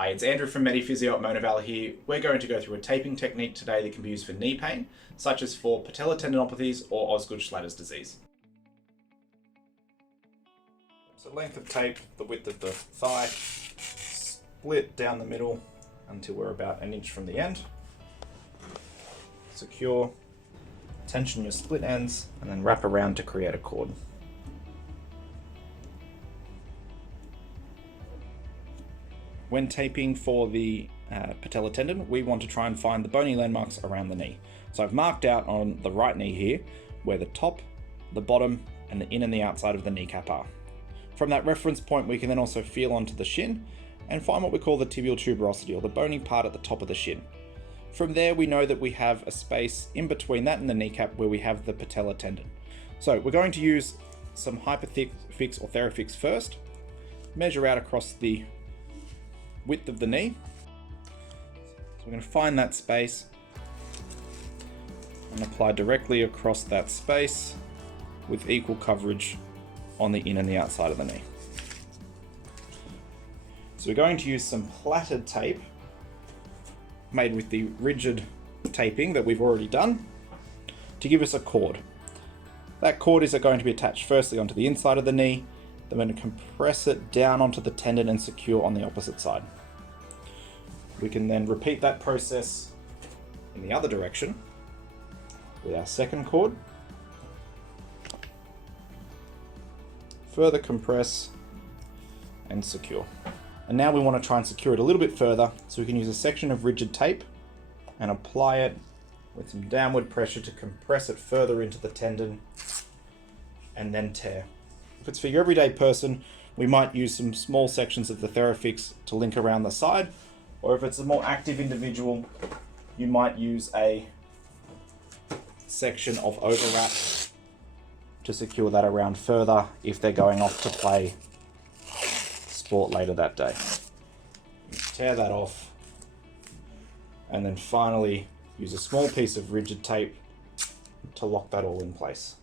Hi, it's Andrew from MediPhysio at Mona Valley here. We're going to go through a taping technique today that can be used for knee pain, such as for Patella Tendinopathies or Osgood-Schlatters disease. So length of tape, the width of the thigh, split down the middle until we're about an inch from the end. Secure, tension your split ends, and then wrap around to create a cord. When taping for the patella tendon, we want to try and find the bony landmarks around the knee. So I've marked out on the right knee here where the top, the bottom, and the in and the outside of the kneecap are. From that reference point, we can then also feel onto the shin and find what we call the tibial tuberosity, or the bony part at the top of the shin. From there, we know that we have a space in between that and the kneecap where we have the patella tendon. So we're going to use some Hyperfix or Therafix first, measure out across the width of the knee. So we're going to find that space and apply directly across that space with equal coverage on the in and the outside of the knee. So we're going to use some plaited tape made with the rigid taping that we've already done to give us a cord. That cord is going to be attached firstly onto the inside of the knee. Then we're going to compress it down onto the tendon and secure on the opposite side. We can then repeat that process in the other direction with our second cord. Further compress and secure. And now we want to try and secure it a little bit further, so we can use a section of rigid tape and apply it with some downward pressure to compress it further into the tendon and then tear. If it's for your everyday person, we might use some small sections of the Therafix to link around the side, or if it's a more active individual, you might use a section of overwrap to secure that around further if they're going off to play sport later that day. Tear that off, and then finally use a small piece of rigid tape to lock that all in place.